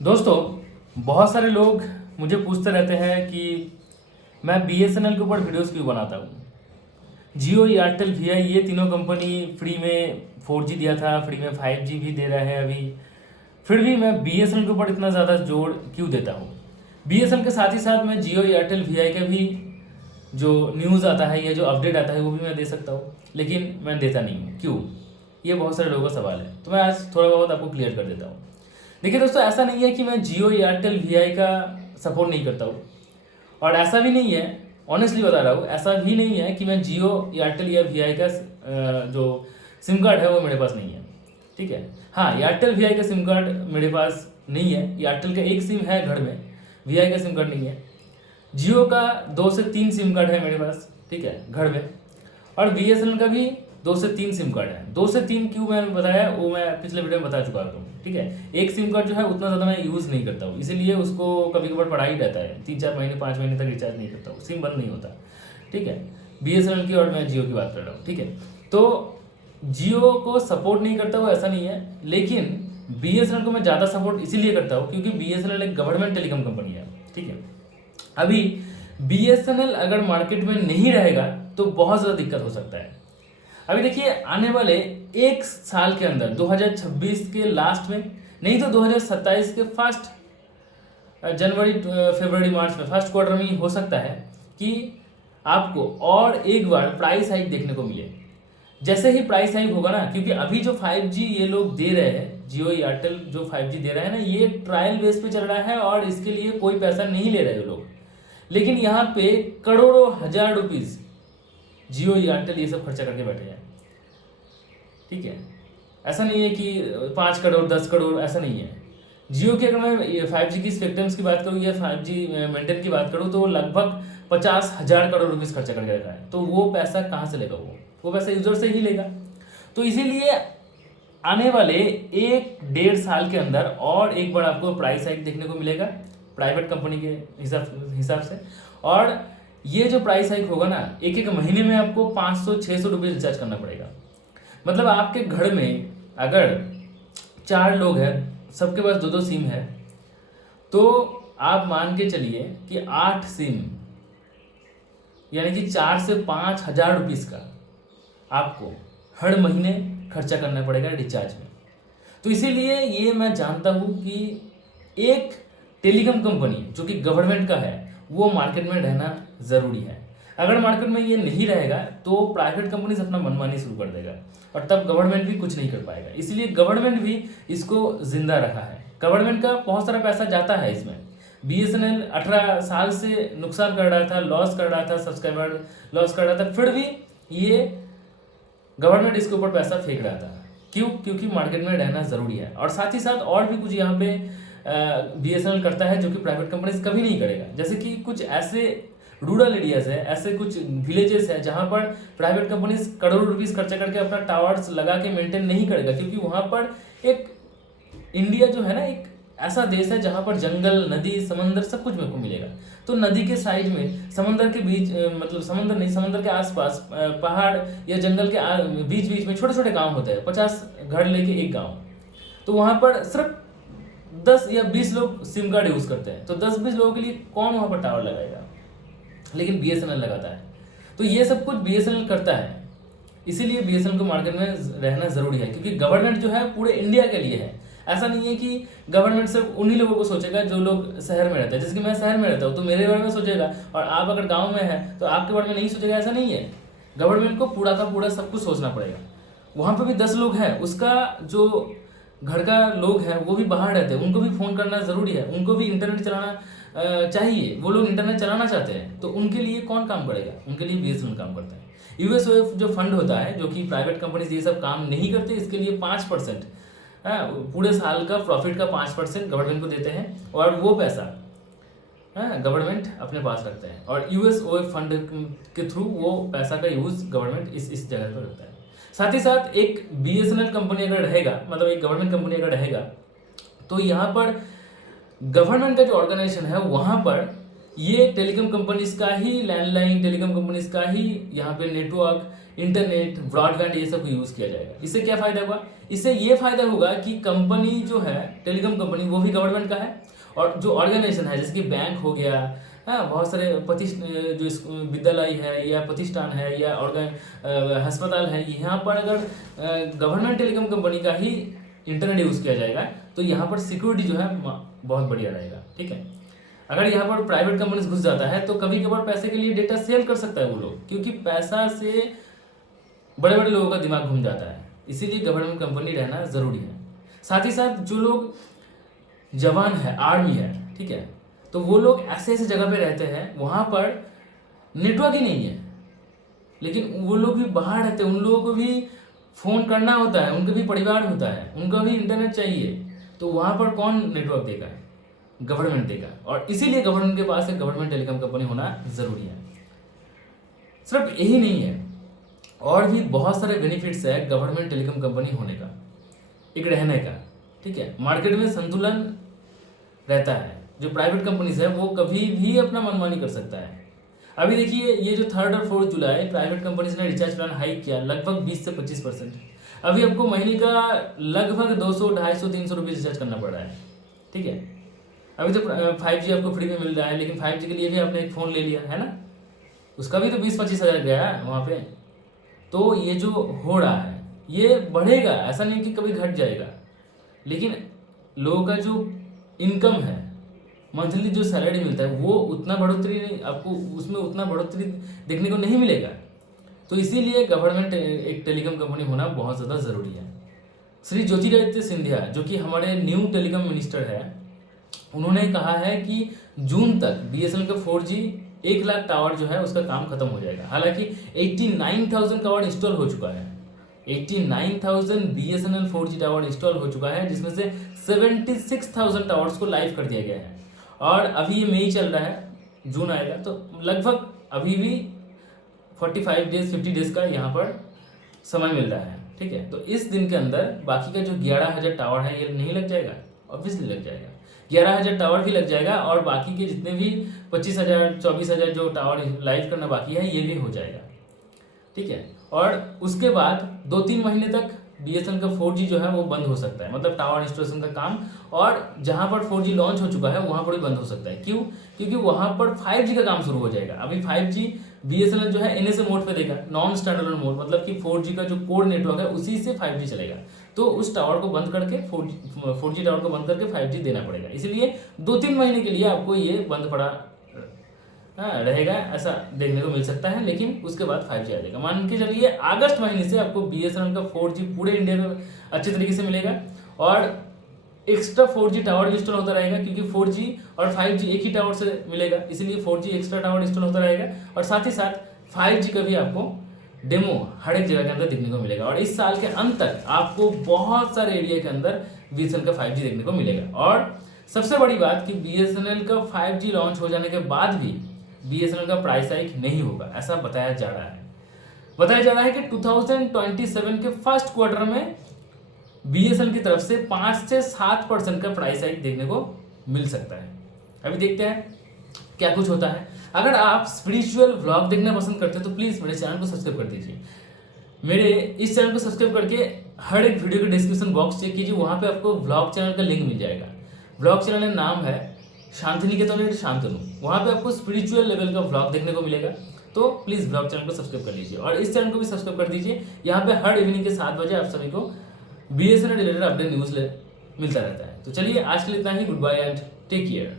दोस्तों, बहुत सारे लोग मुझे पूछते रहते हैं कि मैं बीएसएनएल के ऊपर वीडियोस क्यों बनाता हूँ। जियो, एयरटेल, वीआई ये तीनों कंपनी फ्री में 4G दिया था, फ्री में 5G भी दे रहा है अभी। फिर भी मैं बीएसएनएल के ऊपर इतना ज़्यादा जोर क्यों देता हूँ। बीएसएनएल के साथ ही साथ मैं जियो, एयरटेल, वीआई का भी जो न्यूज़ आता है या जो अपडेट आता है वो भी मैं दे सकता हूँ, लेकिन मैं देता नहीं हूँ। क्यों? ये बहुत सारे लोगों का सवाल है, तो मैं आज थोड़ा बहुत आपको क्लियर कर देता हूँ। देखिए दोस्तों, ऐसा नहीं है कि मैं जियो, एयरटेल, वीआई का सपोर्ट नहीं करता हूँ, और ऐसा भी नहीं है, ऑनेस्टली बता रहा हूँ, ऐसा भी नहीं है कि मैं जियो, एयरटेल या वीआई का जो सिम कार्ड है वो मेरे पास नहीं है। ठीक है, हाँ, एयरटेल वीआई का सिम कार्ड मेरे पास नहीं है। एयरटेल का एक सिम है घर में, वीआई का सिम कार्ड नहीं है। जियो का 2 से 3 सिम कार्ड है मेरे पास, ठीक है, घर में। और बीएसएनएल का भी 2 से 3 सिम कार्ड है। 2 से 3 क्यों मैंने बताया वो मैं पिछले वीडियो में बता चुका हूँ, ठीक है। एक सिम कार्ड जो है उतना ज़्यादा मैं यूज़ नहीं करता हूँ, इसीलिए उसको कभी कभार पड़ा ही रहता है। 3-4 महीने 5 महीने तक रिचार्ज नहीं करता हूँ, सिम बंद नहीं होता, ठीक है। बीएसएनएल की और मैं जियो की बात कर रहा हूँ, ठीक है। तो जियो को सपोर्ट नहीं करता हूँ ऐसा नहीं है, लेकिन बीएसएनएल को मैं ज़्यादा सपोर्ट इसीलिए करता हूँ क्योंकि बीएसएनएल एक गवर्नमेंट टेलीकॉम कंपनी है, ठीक है। अभी बीएसएनएल अगर मार्केट में नहीं रहेगा तो बहुत ज़्यादा दिक्कत हो सकता है। अभी देखिए, आने वाले 1 साल के अंदर 2026 के लास्ट में, नहीं तो 2027 के फर्स्ट जनवरी, फरवरी, मार्च में, फर्स्ट क्वार्टर में हो सकता है कि आपको और एक बार प्राइस हाइक देखने को मिले। जैसे ही प्राइस हाइक होगा ना, क्योंकि अभी जो 5G ये लोग दे रहे हैं, जियो, एयरटेल जो 5G दे रहा है ना, ये ट्रायल बेस पे चल रहा है और इसके लिए कोई पैसा नहीं ले रहे लोग। लेकिन यहाँ पे करोड़ों हजार रुपीस जियो, एयरटेल ये सब खर्चा करके बैठे हैं, ठीक है। ऐसा नहीं है कि 5 करोड़ 10 करोड़, ऐसा नहीं है। जियो की अगर मैं 5G की स्पेक्ट्रम्स की बात करूँ या 5G मेंटेन की बात करूँ तो लगभग 50,000 करोड़ रुपीस खर्चा करके रखा है। तो वो पैसा कहाँ से लेगा? वो पैसा यूजर से ही लेगा। तो इसीलिए आने वाले 1-1.5 साल के अंदर और एक बार आपको प्राइस हाइक देखने को मिलेगा प्राइवेट कंपनी के हिसाब से। और ये जो प्राइस हाइक होगा ना, एक एक महीने में आपको 500-600 रुपये रिचार्ज करना पड़ेगा। मतलब आपके घर में अगर 4 लोग हैं, सबके पास 2-2 सिम है, तो आप मान के चलिए कि 8 सिम, यानी कि 4 से 5 हजार रुपीस का आपको हर महीने खर्चा करना पड़ेगा रिचार्ज में। तो इसीलिए ये मैं जानता हूँ कि एक टेलीकॉम कंपनी जो कि गवर्नमेंट का है वो मार्केट में रहना ज़रूरी है। अगर मार्केट में ये नहीं रहेगा तो प्राइवेट कंपनीज अपना मनमानी शुरू कर देगा और तब गवर्नमेंट भी कुछ नहीं कर पाएगा। इसलिए गवर्नमेंट भी इसको जिंदा रखा है। गवर्नमेंट का बहुत सारा पैसा जाता है इसमें। बीएसएनएल 18 साल से नुकसान कर रहा था, लॉस कर रहा था, सब्सक्राइबर लॉस कर रहा था, फिर भी ये गवर्नमेंट इसके ऊपर पैसा फेंक रहा था। क्यों? क्योंकि मार्केट में रहना ज़रूरी है। और साथ ही साथ और भी कुछ यहाँ पे बीएसएनएल करता है जो कि प्राइवेट कंपनीज कभी नहीं करेगा। जैसे कि कुछ ऐसे रूरल एरियाज है, ऐसे कुछ विलेजेस है जहाँ पर प्राइवेट कंपनीज करोड़ों रुपीस खर्चा करके अपना टावर्स लगा के मेंटेन नहीं करेगा, क्योंकि वहाँ पर एक इंडिया जो है ना, एक ऐसा देश है जहाँ पर जंगल, नदी, समंदर सब कुछ मेरे को मिलेगा। तो नदी के साइड में, समंदर के बीच, मतलब समंदर नहीं, समंदर के आसपास पहाड़ या जंगल के बीच बीच में छोटे छोटे गांव होते हैं, 50 घर लेके एक गांव। तो वहाँ पर सिर्फ 10 या 20 लोग सिम कार्ड यूज़ करते हैं। तो 10-20 लोगों के लिए कौन वहाँ पर टावर लगाएगा? लेकिन बीएसएनएल लगाता है। तो ये सब कुछ बीएसएनएल करता है। इसीलिए बीएसएनएल को मार्केट में रहना ज़रूरी है, क्योंकि गवर्नमेंट जो है पूरे इंडिया के लिए है। ऐसा नहीं है कि गवर्नमेंट सिर्फ उन्हीं लोगों को सोचेगा जो लोग शहर में रहते हैं। जैसे कि मैं शहर में रहता हूँ तो मेरे बारे में सोचेगा, और आप अगर गांव में हैं तो आपके बारे में नहीं सोचेगा, ऐसा नहीं है। गवर्नमेंट को पूरा का पूरा सब कुछ सोचना पड़ेगा। वहाँ पर भी 10 लोग हैं, उसका जो घर का लोग हैं वो भी बाहर रहते हैं, उनको भी फ़ोन करना ज़रूरी है, उनको भी इंटरनेट चलाना चाहिए। वो लोग इंटरनेट चलाना चाहते हैं, तो उनके लिए कौन काम करेगा? उनके लिए बीएसएनएल काम करता है। यूएसओएफ जो फंड होता है, जो कि प्राइवेट कंपनीज ये सब काम नहीं करते, इसके लिए 5%, पूरे साल का प्रॉफिट का 5% गवर्नमेंट को देते हैं, और वो पैसा गवर्नमेंट अपने पास रखते हैं, और यूएसओएफ फंड के थ्रू वो पैसा का यूज़ गवर्नमेंट इस जगह पर करता है। साथ ही साथ एक बीएसएनएल कंपनी अगर रहेगा, मतलब एक गवर्नमेंट कंपनी अगर रहेगा, तो यहाँ पर गवर्नमेंट का जो ऑर्गेनाइजेशन है वहाँ पर ये टेलीकॉम कंपनीज का ही लैंडलाइन, टेलीकॉम कंपनीज का ही यहाँ पे नेटवर्क, इंटरनेट, ब्रॉडबैंड ये सब यूज किया जाएगा। इससे क्या फायदा होगा? इससे ये फायदा होगा कि कंपनी जो है टेलीकॉम कंपनी वो भी गवर्नमेंट का है, और जो ऑर्गेनाइजेशन है जैसे कि बैंक हो गया, हाँ बहुत सारे जो विद्यालय है या प्रतिष्ठान है या अस्पताल है, यहाँ पर अगर गवर्नमेंट टेलीकॉम कंपनी का ही इंटरनेट यूज़ किया जाएगा तो यहाँ पर सिक्योरिटी जो है बहुत बढ़िया रहेगा। ठीक है, अगर यहाँ पर प्राइवेट कंपनीज घुस जाता है तो कभी कभार पैसे के लिए डेटा सेल कर सकता है वो लोग, क्योंकि पैसा से बड़े बड़े लोगों का दिमाग घूम जाता है, इसीलिए गवर्नमेंट कंपनी रहना ज़रूरी है। साथ ही साथ जो लोग जवान है, आर्मी है, ठीक है, तो वो लोग ऐसे ऐसे जगह पे रहते हैं वहाँ पर नेटवर्क ही नहीं है, लेकिन वो लोग भी बाहर रहते हैं, उन लोगों को भी फ़ोन करना होता है, उनका भी परिवार होता है, उनका भी इंटरनेट चाहिए, तो वहाँ पर कौन नेटवर्क देगा? गवर्नमेंट देगा, और इसीलिए गवर्नमेंट के पास एक गवर्नमेंट टेलीकॉम कंपनी होना ज़रूरी है। सिर्फ यही नहीं है, और भी बहुत सारे बेनिफिट्स है गवर्नमेंट टेलीकॉम कंपनी होने का, एक रहने का। ठीक है, मार्केट में संतुलन रहता है, जो प्राइवेट कंपनीज है वो कभी भी अपना मनमानी कर सकता है। अभी देखिए ये जो 3 और 4 जुलाई प्राइवेट कंपनीज ने रिचार्ज प्लान हाइक किया लगभग 20 से 25%। अभी आपको महीने का लगभग 200, 250, 300 रुपये रिचार्ज करना पड़ रहा है। ठीक है, अभी तो 5G आपको फ्री में मिल रहा है, लेकिन 5G के लिए भी आपने एक फ़ोन ले लिया है ना, उसका भी तो 20-25 हज़ार गया है वहाँ पे। तो ये जो हो रहा है ये बढ़ेगा, ऐसा नहीं कि कभी घट जाएगा, लेकिन लोगों का जो इनकम है, मंथली जो सैलरी मिलता है वो उतना बढ़ोतरी नहीं, आपको उसमें उतना बढ़ोतरी देखने को नहीं मिलेगा। तो इसीलिए गवर्नमेंट एक टेलीकॉम कंपनी होना बहुत ज़्यादा ज़रूरी है। श्री ज्योतिरादित्य सिंधिया जो कि हमारे न्यू टेलीकॉम मिनिस्टर है, उन्होंने कहा है कि जून तक BSNL का 4G 1 लाख टावर जो है उसका काम खत्म हो जाएगा। हालांकि 89,000 टावर इंस्टॉल हो चुका है, 89,000 BSNL 4G टावर इंस्टॉल हो चुका है, जिसमें से 76,000 टावर्स को लाइव कर दिया गया है। और अभी ये मई चल रहा है, जून आएगा, तो लगभग अभी भी 45 डेज 50 डेज का यहाँ पर समय मिल रहा है। ठीक है, तो इस दिन के अंदर बाकी का जो 11,000 टावर है ये नहीं लग जाएगा, ऑब्वियसली लग जाएगा, 11,000 टावर भी लग जाएगा, और बाकी के जितने भी 25,000 24,000 जो टावर लाइव करना बाकी है ये भी हो जाएगा। ठीक है, और उसके बाद 2-3 महीने तक BSNL का 4G जो है वो बंद हो सकता है, मतलब टावर इंस्टॉलेशन का काम, और जहाँ पर 4G लॉन्च हो चुका है वहाँ पर भी बंद हो सकता है। क्यों? क्योंकि वहाँ पर 5G का काम शुरू हो जाएगा। अभी 5G BSNL जो है NSA मोड पे देगा, नॉन स्टैंडर्ड मोड, मतलब कि 4G का जो कोर नेटवर्क है उसी से 5G चलेगा, तो उस टावर को बंद करके 4G टावर को बंद करके 5G देना पड़ेगा। इसलिए 2-3 महीने के लिए आपको ये बंद पड़ा रहेगा, ऐसा देखने को मिल सकता है, लेकिन उसके बाद 5G आ जाएगा। मान के चलिए अगस्त महीने से आपको BSNL का 4G पूरे इंडिया में अच्छे तरीके से मिलेगा, और एक्स्ट्रा 4G टावर इंस्टॉल होता रहेगा, क्योंकि 4G और 5G एक ही टावर से मिलेगा, इसलिए 4G एक्स्ट्रा टावर इंस्टॉल होता रहेगा, और साथ ही साथ 5G का भी आपको डेमो हर एक जगह के अंदर देखने को मिलेगा। और इस साल के अंत तक आपको बहुत सारे एरिया के अंदर BSNL का 5G देखने को मिलेगा। और सबसे बड़ी बात कि BSNL का 5G लॉन्च हो जाने के बाद भी BSNL का प्राइस हाइक नहीं होगा, ऐसा बताया जा रहा है। बताया जा रहा है कि 2027 के फर्स्ट क्वार्टर में BSNL की तरफ से 5 से 7% का प्राइस हाइक देखने को मिल सकता है। अभी देखते हैं क्या कुछ होता है। अगर आप स्पिरिचुअल व्लॉग देखना पसंद करते हो तो प्लीज़ मेरे चैनल को सब्सक्राइब कर दीजिए। मेरे इस चैनल को सब्सक्राइब करके हर एक वीडियो के डिस्क्रिप्शन बॉक्स चेक कीजिए, वहाँ पे आपको व्लॉग चैनल का लिंक मिल जाएगा। व्लॉग चैनल का नाम है शांतिनिकेतन शांतनु, वहाँ पे आपको स्पिरिचुअल लेवल का व्लॉग देखने को मिलेगा। तो प्लीज़ ब्लॉग चैनल को सब्सक्राइब कर लीजिए, और इस चैनल को भी सब्सक्राइब कर दीजिए। यहाँ पे हर इवनिंग के 7 बजे आप सभी को BSNL रिलेटेड अपडेट न्यूज़ मिलता रहता है। तो चलिए आज के लिए इतना ही, goodbye and take care.